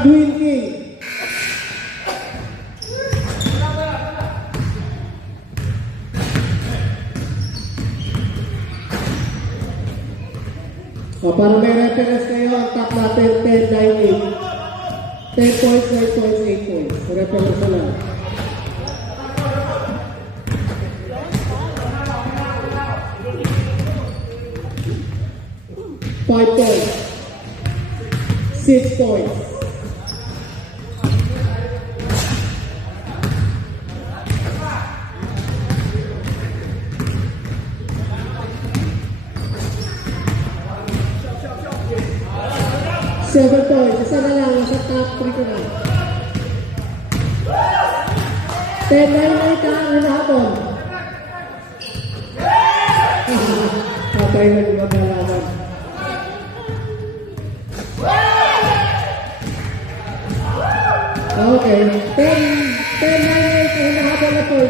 Godwin King. O, para may reference kayo, ang top natin, 10, 9, 8. 10 points, 9 points, 8 points. Reference na lang. 5 points. 6 points. 7 points. Isa na lang. Nasa top 3 ko na. 10, 9, 9 ka. Ano na hapon? Patay na yung magalaman. Okay. 10, 9, 8 na hapon na points.